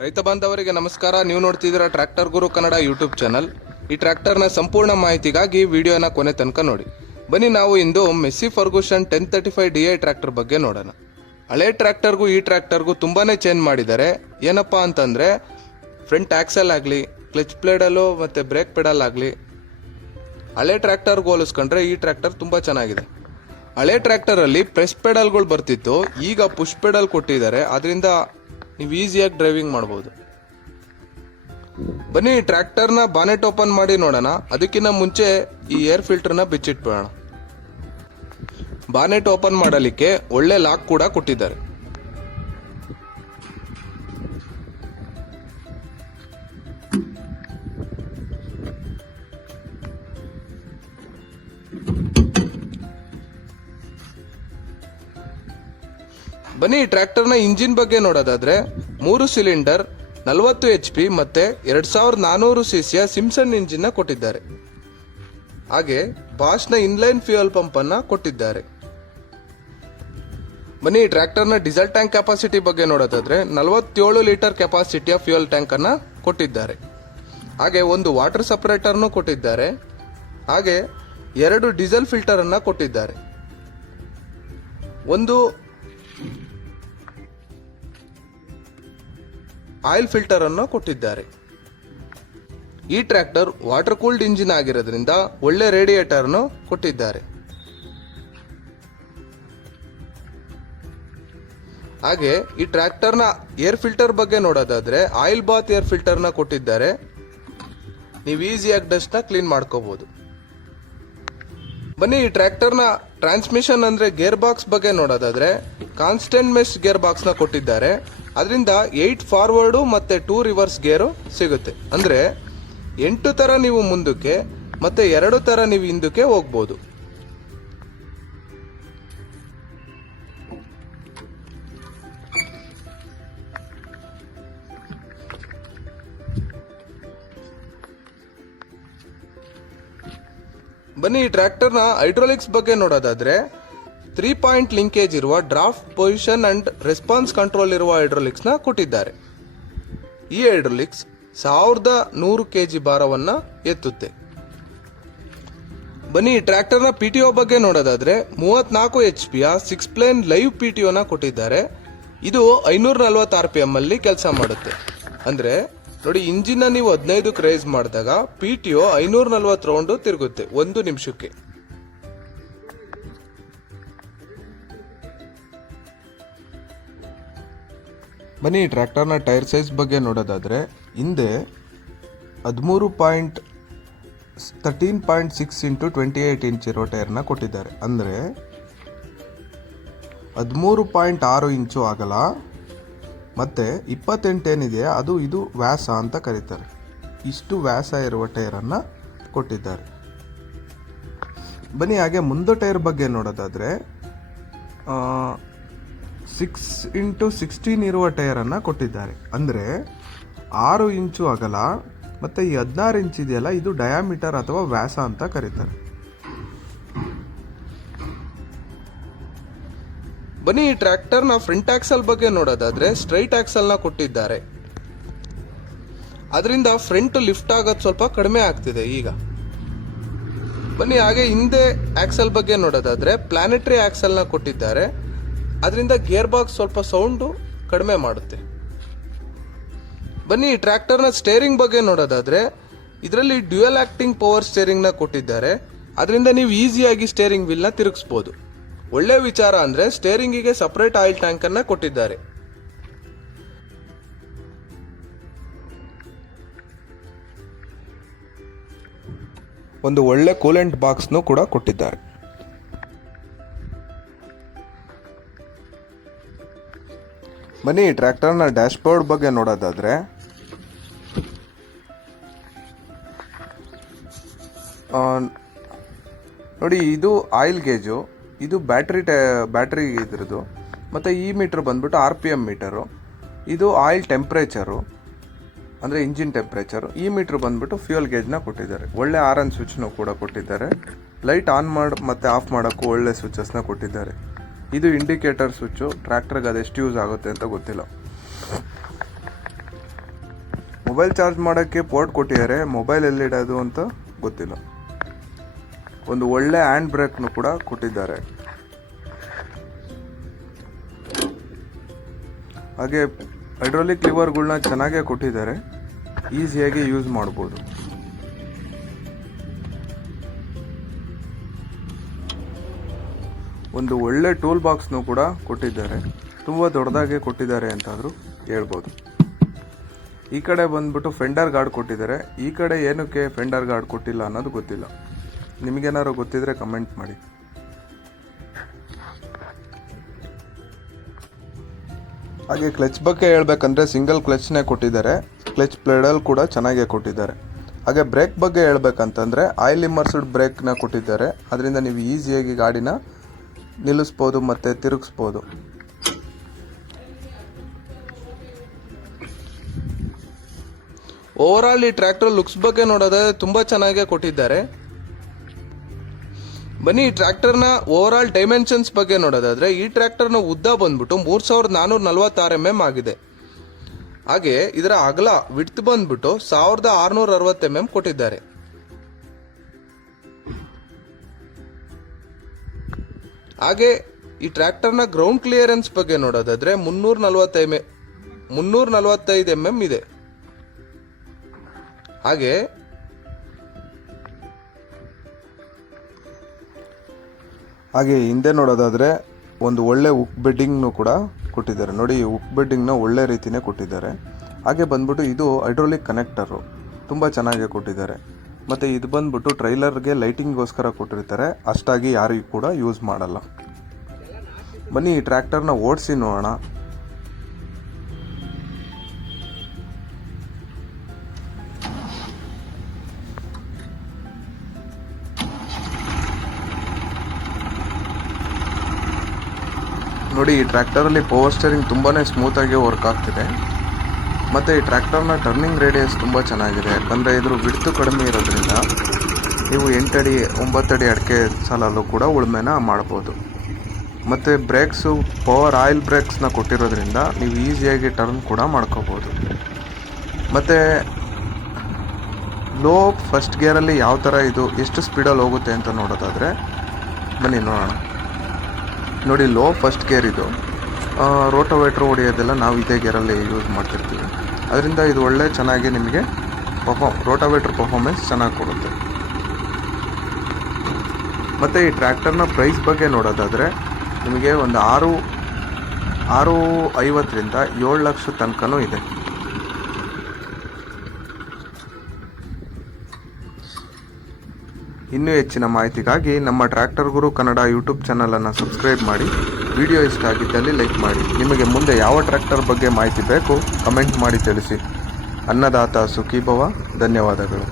ರೈತ ಬಾಂಧವರಿಗೆ ನಮಸ್ಕಾರ. ನೀವು ನೋಡ್ತಿದ್ದೀರಾ ಟ್ರ್ಯಾಕ್ಟರ್ ಗುರು ಕನ್ನಡ ಯೂಟ್ಯೂಬ್ ಚಾನಲ್. ಈ ಟ್ರ್ಯಾಕ್ಟರ್ನ ಸಂಪೂರ್ಣ ಮಾಹಿತಿಗಾಗಿ ವಿಡಿಯೋನ ಕೊನೆ ತನಕ ನೋಡಿ. ಬನ್ನಿ ನಾವು ಇಂದು ಮೆಸ್ಸಿ ಫರ್ಗೂಸನ್ 1035 DI ಟ್ರ್ಯಾಕ್ಟರ್ ಬಗ್ಗೆ ನೋಡೋಣ. ಹಳೆ ಟ್ರ್ಯಾಕ್ಟರ್ಗೂ ಈ ಟ್ರ್ಯಾಕ್ಟರ್ಗೂ ತುಂಬಾನೇ ಚೇಂಜ್ ಮಾಡಿದ್ದಾರೆ. ಏನಪ್ಪಾ ಅಂತಂದ್ರೆ ಫ್ರಂಟ್ ಆಕ್ಸೆಲ್ ಆಗಲಿ, ಕ್ಲಚ್ ಪ್ಲೇಡಲ್ಲೂ ಮತ್ತು ಬ್ರೇಕ್ ಪೆಡಲ್ ಆಗಲಿ ಹಳೆ ಟ್ರ್ಯಾಕ್ಟರ್ಗೆ ಹೋಲಿಸ್ಕೊಂಡ್ರೆ ಈ ಟ್ರ್ಯಾಕ್ಟರ್ ತುಂಬ ಚೆನ್ನಾಗಿದೆ. ಹಳೆ ಟ್ರ್ಯಾಕ್ಟರಲ್ಲಿ ಪ್ರೆಸ್ ಪೆಡಲ್ಗಳು ಬರ್ತಿತ್ತು, ಈಗ ಪುಷ್ ಪೆಡಲ್ ಕೊಟ್ಟಿದ್ದಾರೆ. ಅದರಿಂದ ನೀವು ಈಸಿಯಾಗಿ ಡ್ರೈವಿಂಗ್ ಮಾಡ್ಬೋದು. ಬನ್ನಿ ಟ್ರ್ಯಾಕ್ಟರ್ನ ಬಾನೆಟ್ ಓಪನ್ ಮಾಡಿ ನೋಡೋಣ. ಅದಕ್ಕಿಂತ ಮುಂಚೆ ಈ ಏರ್ ಫಿಲ್ಟರ್ನ ಬಿಚ್ಚಿಟ್ಬಿಡೋಣ. ಬಾನೆಟ್ ಓಪನ್ ಮಾಡಲಿಕ್ಕೆ ಒಳ್ಳೆ ಲಾಕ್ ಕೂಡ ಕೊಟ್ಟಿದ್ದಾರೆ. ಬನ್ನಿ ಟ್ರ್ಯಾಕ್ಟರ್ನ ಇಂಜಿನ್ ಬಗ್ಗೆ ನೋಡೋದಾದ್ರೆ 3 ಸಿಲಿಂಡರ್ 40 HP ಮತ್ತೆ 2400 cc ಸಿಮ್ಸನ್ ಇಂಜಿನ್ ಕೊಟ್ಟಿದ್ದಾರೆ. ಹಾಗೆ ಬಾಷ್ನ ಇನ್ಲೈನ್ ಫ್ಯೂಯಲ್ ಪಂಪ್ ಅನ್ನ ಕೊಟ್ಟಿದ್ದಾರೆ. ಬನ್ನಿ ಟ್ರ್ಯಾಕ್ಟರ್ನ ಡೀಸೆಲ್ ಟ್ಯಾಂಕ್ ಕೆಪಾಸಿಟಿ ಬಗ್ಗೆ ನೋಡೋದಾದ್ರೆ 47 ಲೀಟರ್ ಕೆಪಾಸಿಟಿಯ ಫ್ಯೂಯಲ್ ಟ್ಯಾಂಕ್ ಅನ್ನ ಕೊಟ್ಟಿದ್ದಾರೆ. ಹಾಗೆ ಒಂದು ವಾಟರ್ ಸಪರೇಟರ್ನು ಕೊಟ್ಟಿದ್ದಾರೆ. ಹಾಗೆ 2 ಡೀಸೆಲ್ ಫಿಲ್ಟರ್ ಅನ್ನ ಕೊಟ್ಟಿದ್ದಾರೆ. ಒಂದು ಆಯಿಲ್ ಫಿಲ್ಟರ್ ಅನ್ನು ಕೊಟ್ಟಿದ್ದಾರೆ. ಈ ಟ್ರ್ಯಾಕ್ಟರ್ ವಾಟರ್ ಕೂಲ್ಡ್ ಇಂಜಿನ್ ಆಗಿರೋದ್ರಿಂದ ಒಳ್ಳೆ ರೇಡಿಯೇಟರ್ ಅನ್ನು ಕೊಟ್ಟಿದ್ದಾರೆ. ಹಾಗೆ ಈ ಟ್ರ್ಯಾಕ್ಟರ್ನ ಏರ್ ಫಿಲ್ಟರ್ ಬಗ್ಗೆ ನೋಡೋದಾದ್ರೆ ಆಯಿಲ್ ಬಾತ್ ಏರ್ ಫಿಲ್ಟರ್ ನ ಕೊಟ್ಟಿದ್ದಾರೆ. ನೀವು ಈಸಿಯಾಗಿ ಡಸ್ಟ್ ನ ಕ್ಲೀನ್ ಮಾಡ್ಕೋಬಹುದು. ಬನ್ನಿ ಈ ಟ್ರ್ಯಾಕ್ಟರ್ನ ಟ್ರಾನ್ಸ್ಮಿಷನ್ ಅಂದ್ರೆ ಗೇರ್ ಬಾಕ್ಸ್ ಬಗ್ಗೆ ನೋಡೋದಾದ್ರೆ ಕಾನ್ಸ್ಟೆಂಟ್ ಮೆಶ್ ಗೇರ್ ಬಾಕ್ಸ್ ನ ಕೊಟ್ಟಿದ್ದಾರೆ. ಅದರಿಂದ 8 ಫಾರ್ವರ್ಡು ಮತ್ತೆ 2 ರಿವರ್ಸ್ ಗೇರು ಸಿಗುತ್ತೆ. ಅಂದ್ರೆ 8 ತರ ನೀವು ಮುಂದಕ್ಕೆ ಮತ್ತೆ 2 ತರ ನೀವು ಹಿಂದಕ್ಕೆ ಹೋಗ್ಬೋದು. ಬನ್ನಿ ಈ ಟ್ರ್ಯಾಕ್ಟರ್ನ ಹೈಡ್ರಾಲಿಕ್ಸ್ ಬಗ್ಗೆ ನೋಡೋದಾದ್ರೆ 3 ಪಾಯಿಂಟ್ ಲಿಂಕೇಜ್ ಇರುವ draft position and response control ಇರುವ ಹೈಡ್ರಾಲಿಕ್ಸ್ ನ ಕೊಟ್ಟಿದ್ದಾರೆ. ಈ ಹೈಡ್ರಾಲಿಕ್ಸ್ 1100 kg ಭಾರವನ್ನ ಎತ್ತುತ್ತೆ. ಬನ್ನಿ ಟ್ರ್ಯಾಕ್ಟರ್ನ PTO ಬಗ್ಗೆ ನೋಡೋದಾದ್ರೆ 34 HP 6 ಪ್ಲೇನ್ ಲೈವ್ PTO ನ ಕೊಟ್ಟಿದ್ದಾರೆ. ಇದು 540 RPM ಅಲ್ಲಿ ಕೆಲಸ ಮಾಡುತ್ತೆ. ಅಂದ್ರೆ ನೋಡಿ, ಇಂಜಿನ್ ನೀವು 15ಕ್ಕೆ ರೈಸ್ ಮಾಡಿದಾಗ PTO 540 ರೌಂಡ್ ತಿರುಗುತ್ತೆ 1 ನಿಮಿಷಕ್ಕೆ. ಬನ್ನಿ ಟ್ರ್ಯಾಕ್ಟರ್ನ ಟೈರ್ ಸೈಜ್ ಬಗ್ಗೆ ನೋಡೋದಾದ್ರೆ ಹಿಂದೆ 13.6 ಇಂಟು 28 ಇಂಚ್ ಇರೋ ಟೈರ್ನ ಕೊಟ್ಟಿದ್ದಾರೆ. ಅಂದರೆ 13.6 ಇಂಚು ಅಗಲ ಮತ್ತೆ 28 ಏನಿದೆ ಇದು ವ್ಯಾಸ ಅಂತ ಕರೀತಾರೆ. ಇಷ್ಟು ವ್ಯಾಸ ಇರುವ ಟೈರನ್ನು ಕೊಟ್ಟಿದ್ದಾರೆ. ಬನ್ನಿ ಹಾಗೆ ಮುಂದೆ ಟೈರ್ ಬಗ್ಗೆ ನೋಡೋದಾದ್ರೆ 6 ಇಂಟು 16 ಇರುವ ಟೈರನ್ನು ಕೊಟ್ಟಿದ್ದಾರೆ. ಅಂದರೆ 6 ಇಂಚು ಅಗಲ ಮತ್ತು ಈ 16 ಇಂಚ್ ಇದೆಯಲ್ಲ, ಇದು ಡಯಾಮೀಟರ್ ಅಥವಾ ವ್ಯಾಸ ಅಂತ ಕರೀತಾರೆ. ಬನ್ನಿ ಈ ಟ್ರ್ಯಾಕ್ಟರ್ನ ಫ್ರಂಟ್ ಆಕ್ಸಲ್ ಬಗ್ಗೆ ನೋಡೋದಾದ್ರೆ ಸ್ಟ್ರೈಟ್ ಆಕ್ಸಲ್ನ ಕೊಟ್ಟಿದ್ದಾರೆ. ಅದರಿಂದ ಫ್ರಂಟ್ ಲಿಫ್ಟ್ ಆಗೋದು ಸ್ವಲ್ಪ ಕಡಿಮೆ ಆಗ್ತಿದೆ ಈಗ. ಬನ್ನಿ ಹಾಗೆ ಹಿಂದೆ ಆಕ್ಸಲ್ ಬಗ್ಗೆ ನೋಡೋದಾದ್ರೆ ಪ್ಲಾನೆಟರಿ ಆಕ್ಸಲ್ನ ಕೊಟ್ಟಿದ್ದಾರೆ. ಅದರಿಂದ ಗೇರ್ ಬಾಕ್ಸ್ ಸ್ವಲ್ಪ ಸೌಂಡು ಕಡಿಮೆ ಮಾಡುತ್ತೆ. ಬನ್ನಿ ಟ್ರ್ಯಾಕ್ಟರ್ನ ಸ್ಟೇರಿಂಗ್ ಬಗ್ಗೆ ನೋಡೋದಾದ್ರೆ ಇದರಲ್ಲಿ ಡ್ಯುಯಲ್ ಆಕ್ಟಿಂಗ್ ಪವರ್ ಸ್ಟೇರಿಂಗ್ ನ ಕೊಟ್ಟಿದ್ದಾರೆ. ಅದರಿಂದ ನೀವು ಈಸಿಯಾಗಿ ಸ್ಟೇರಿಂಗ್ ವೀಲ್ ನ ತಿರುಗಿಸಬಹುದು. ಒಳ್ಳೆ ವಿಚಾರ ಅಂದ್ರೆ ಸ್ಟೇರಿಂಗಿಗೆ ಸಪರೇಟ್ ಆಯಿಲ್ ಟ್ಯಾಂಕ್ ಅನ್ನ ಕೊಟ್ಟಿದ್ದಾರೆ. ಒಂದು ಒಳ್ಳೆ ಕೂಲೆಂಟ್ ಬಾಕ್ಸ್ ನು ಕೂಡ ಕೊಟ್ಟಿದ್ದಾರೆ. ಬನ್ನಿ ಟ್ರ್ಯಾಕ್ಟರ್ನ ಡ್ಯಾಶ್ ಬೋರ್ಡ್ ಬಗ್ಗೆ ನೋಡೋದಾದ್ರೆ ನೋಡಿ, ಇದು ಆಯಿಲ್ ಗೇಜು, ಇದು ಬ್ಯಾಟ್ರಿ ಇದ್ರದ್ದು. ಮತ್ತು ಈ ಮೀಟ್ರ್ ಬಂದ್ಬಿಟ್ಟು RPM ಮೀಟರು. ಇದು ಆಯಿಲ್ ಟೆಂಪ್ರೇಚರು ಅಂದರೆ ಇಂಜಿನ್ ಟೆಂಪ್ರೇಚರು. ಈ ಮೀಟ್ರ್ ಬಂದ್ಬಿಟ್ಟು ಫ್ಯೂಯಲ್ ಗೇಜ್ನ ಕೊಟ್ಟಿದ್ದಾರೆ. ಒಳ್ಳೆ ಆನ್ ಸ್ವಿಚ್ನು ಕೂಡ ಕೊಟ್ಟಿದ್ದಾರೆ. ಲೈಟ್ ಆನ್ ಮಾಡಿ ಮತ್ತು ಆಫ್ ಮಾಡೋಕ್ಕೂ ಒಳ್ಳೆ ಸ್ವಿಚಸ್ನ ಕೊಟ್ಟಿದ್ದಾರೆ. ಇದು ಇಂಡಿಕೇಟರ್ ಸ್ವಿಚ್ಚು. ಟ್ರ್ಯಾಕ್ಟರ್ಗೆ ಅದೆಷ್ಟು ಯೂಸ್ ಆಗುತ್ತೆ ಅಂತ ಗೊತ್ತಿಲ್ಲ. ಮೊಬೈಲ್ ಚಾರ್ಜ್ ಮಾಡೋಕ್ಕೆ ಪೋರ್ಟ್ ಕೊಟ್ಟಿದ್ದಾರೆ, ಮೊಬೈಲ್ ಎಲ್ಲಿಡೋದು ಅಂತ ಗೊತ್ತಿಲ್ಲ. ಒಂದು ಒಳ್ಳೆ ಹ್ಯಾಂಡ್ ಬ್ರೇಕ್ನು ಕೂಡ ಕೊಟ್ಟಿದ್ದಾರೆ. ಹಾಗೆ ಹೈಡ್ರಾಲಿಕ್ ಲಿವರ್ಗಳನ್ನ ಚೆನ್ನಾಗೇ ಕೊಟ್ಟಿದ್ದಾರೆ, ಈಸಿಯಾಗಿ ಯೂಸ್ ಮಾಡ್ಬೋದು. ಒಂದು ಒಳ್ಳೆ ಟೂಲ್ ಬಾಕ್ಸ್ನು ಕೂಡ ಕೊಟ್ಟಿದ್ದಾರೆ, ತುಂಬ ದೊಡ್ಡದಾಗೆ ಕೊಟ್ಟಿದ್ದಾರೆ ಅಂತಾದರೂ ಹೇಳ್ಬೋದು. ಈ ಕಡೆ ಬಂದ್ಬಿಟ್ಟು ಫೆಂಡರ್ ಗಾರ್ಡ್ ಕೊಟ್ಟಿದ್ದಾರೆ. ಈ ಕಡೆ ಏನಕ್ಕೆ ಫೆಂಡರ್ ಗಾರ್ಡ್ ಕೊಟ್ಟಿಲ್ಲ ಅನ್ನೋದು ಗೊತ್ತಿಲ್ಲ. ನಿಮಗೇನಾದ್ರು ಗೊತ್ತಿದ್ರೆ ಕಮೆಂಟ್ ಮಾಡಿ. ಹಾಗೆ ಕ್ಲಚ್ ಬಗ್ಗೆ ಹೇಳ್ಬೇಕಂದ್ರೆ ಸಿಂಗಲ್ ಕ್ಲಚ್ನೇ ಕೊಟ್ಟಿದ್ದಾರೆ, ಕ್ಲಚ್ ಪ್ಲೇಡಲ್ ಕೂಡ ಚೆನ್ನಾಗೇ ಕೊಟ್ಟಿದ್ದಾರೆ. ಹಾಗೆ ಬ್ರೇಕ್ ಬಗ್ಗೆ ಹೇಳ್ಬೇಕಂತಂದರೆ ಆಯಿಲ್ ಇಮ್ಮರ್ಸ್ಡ್ ಬ್ರೇಕ್ನ ಕೊಟ್ಟಿದ್ದಾರೆ, ಅದರಿಂದ ನೀವು ಈಸಿಯಾಗಿ ಗಾಡಿನ ನಿಲ್ಲಿಸ್ಬೋದು ಮತ್ತು ತಿರುಗಿಸ್ಬೋದು. ಓವರಾಲ್ ಈ ಟ್ರ್ಯಾಕ್ಟರ್ ಲುಕ್ಸ್ ಬಗ್ಗೆ ನೋಡೋದಾದ್ರೆ ತುಂಬ ಚೆನ್ನಾಗೇ ಕೊಟ್ಟಿದ್ದಾರೆ. ಬನ್ನಿ ಈ ಟ್ರ್ಯಾಕ್ಟರ್ನ ಓವರಾಲ್ ಡೈಮೆನ್ಷನ್ಸ್ ಬಗ್ಗೆ ನೋಡೋದಾದ್ರೆ ಈ ಟ್ರ್ಯಾಕ್ಟರ್ನ ಉದ್ದ ಬಂದ್ಬಿಟ್ಟು 3446 mm ಆಗಿದೆ. ಹಾಗೆ ಇದರ ಅಗಲ ವಿಡ್ತ್ ಬಂದ್ಬಿಟ್ಟು 1660 mm ಕೊಟ್ಟಿದ್ದಾರೆ. ಹಾಗೆ ಈ ಟ್ರ್ಯಾಕ್ಟರ್ನ ಗ್ರೌಂಡ್ ಕ್ಲಿಯರೆನ್ಸ್ ಬಗ್ಗೆ ನೋಡೋದಾದ್ರೆ 345 mm ಇದೆ. ಹಾಗೆ ಹಿಂದೆ ನೋಡೋದಾದ್ರೆ ಒಂದು ಒಳ್ಳೆ ಉಕ್ ಬೆಡ್ಡಿಂಗ್ನು ಕೂಡ ಕೊಟ್ಟಿದ್ದಾರೆ. ನೋಡಿ, ಈ ಉಕ್ ಬೆಡ್ಡಿಂಗ್ನ ಒಳ್ಳೆ ರೀತಿನೇ ಕೊಟ್ಟಿದ್ದಾರೆ. ಹಾಗೆ ಬಂದ್ಬಿಟ್ಟು ಇದು ಹೈಡ್ರಾಲಿಕ್ ಕನೆಕ್ಟರು ತುಂಬ ಚೆನ್ನಾಗಿ ಕೊಟ್ಟಿದ್ದಾರೆ. ಮತ್ತು ಇದು ಬಂದ್ಬಿಟ್ಟು ಟ್ರೈಲರ್ಗೆ ಲೈಟಿಂಗ್ಗೋಸ್ಕರ ಕೊಟ್ಟಿರ್ತಾರೆ, ಅಷ್ಟಾಗಿ ಯಾರಿಗೂ ಕೂಡ ಯೂಸ್ ಮಾಡಲ್ಲ. ಬನ್ನಿ ಈ ಟ್ರ್ಯಾಕ್ಟರ್ನ ಓಡಿಸಿ ನೋಡೋಣ. ನೋಡಿ, ಈ ಟ್ರ್ಯಾಕ್ಟರಲ್ಲಿ ಪವರ್ ಸ್ಟೇರಿಂಗ್ ತುಂಬಾ ಸ್ಮೂತಾಗಿ ವರ್ಕ್ ಆಗ್ತಿದೆ. ಮತ್ತು ಈ ಟ್ರ್ಯಾಕ್ಟರ್ನ ಟರ್ನಿಂಗ್ ರೇಡಿಯಸ್ ತುಂಬ ಚೆನ್ನಾಗಿದೆ, ಯಾಕಂದರೆ ಇದ್ರ ವಿಡ್ತು ಕಡಿಮೆ ಇರೋದ್ರಿಂದ ನೀವು 8 ಅಡಿ 9 ಅಡಿ ಅಡಿಕೆ ಸಾಲಲ್ಲೂ ಕೂಡ ಉಳುಮೆನ ಮಾಡ್ಬೋದು. ಮತ್ತು ಬ್ರೇಕ್ಸು ಪವರ್ ಆಯಿಲ್ ಬ್ರೇಕ್ಸ್ನ ಕೊಟ್ಟಿರೋದ್ರಿಂದ ನೀವು ಈಸಿಯಾಗಿ ಟರ್ನ್ ಕೂಡ ಮಾಡ್ಕೋಬೋದು. ಮತ್ತು ಲೋ ಫಸ್ಟ್ ಗೇರಲ್ಲಿ ಯಾವ ಥರ ಇದು ಎಷ್ಟು ಸ್ಪೀಡಲ್ಲಿ ಹೋಗುತ್ತೆ ಅಂತ ನೋಡೋದಾದರೆ ಬನ್ನಿ ನೋಡೋಣ. ನೋಡಿ, ಲೋ ಫಸ್ಟ್ ಗೇರ್ ಇದು. ರೋಟೋವೇಟ್ರ್ ಹೊಡೆಯೋದೆಲ್ಲ ನಾವು ಇದೇ ಗೇರಲ್ಲಿ ಯೂಸ್ ಮಾಡ್ತಿರ್ತೀವಿ, ಅದರಿಂದ ಇದು ಒಳ್ಳೆ ಚೆನ್ನಾಗಿ ನಿಮಗೆ ರೋಟೋವೇಟ್ರ್ ಪರ್ಫಾರ್ಮೆನ್ಸ್ ಚೆನ್ನಾಗಿ ಕೊಡುತ್ತೆ. ಮತ್ತು ಈ ಟ್ರ್ಯಾಕ್ಟರ್ನ ಪ್ರೈಸ್ ಬಗ್ಗೆ ನೋಡೋದಾದರೆ ನಿಮಗೆ ಒಂದು 650ರಿಂದ 7 ಲಕ್ಷ ತನಕನೂ ಇದೆ. ಇನ್ನೂ ಹೆಚ್ಚಿನ ಮಾಹಿತಿಗಾಗಿ ನಮ್ಮ ಟ್ರ್ಯಾಕ್ಟರ್ ಗುರು ಕನ್ನಡ ಯೂಟ್ಯೂಬ್ ಚಾನಲನ್ನು ಸಬ್ಸ್ಕ್ರೈಬ್ ಮಾಡಿ. ವಿಡಿಯೋ ಇಷ್ಟ ಆಗಿದ್ದಲ್ಲಿ ಲೈಕ್ ಮಾಡಿ. ನಿಮಗೆ ಮುಂದೆ ಯಾವ ಟ್ರ್ಯಾಕ್ಟರ್ ಬಗ್ಗೆ ಮಾಹಿತಿ ಬೇಕು ಕಮೆಂಟ್ ಮಾಡಿ ತಿಳಿಸಿ. ಅನ್ನದಾತ ಸುಖೀಭವ. ಧನ್ಯವಾದಗಳು.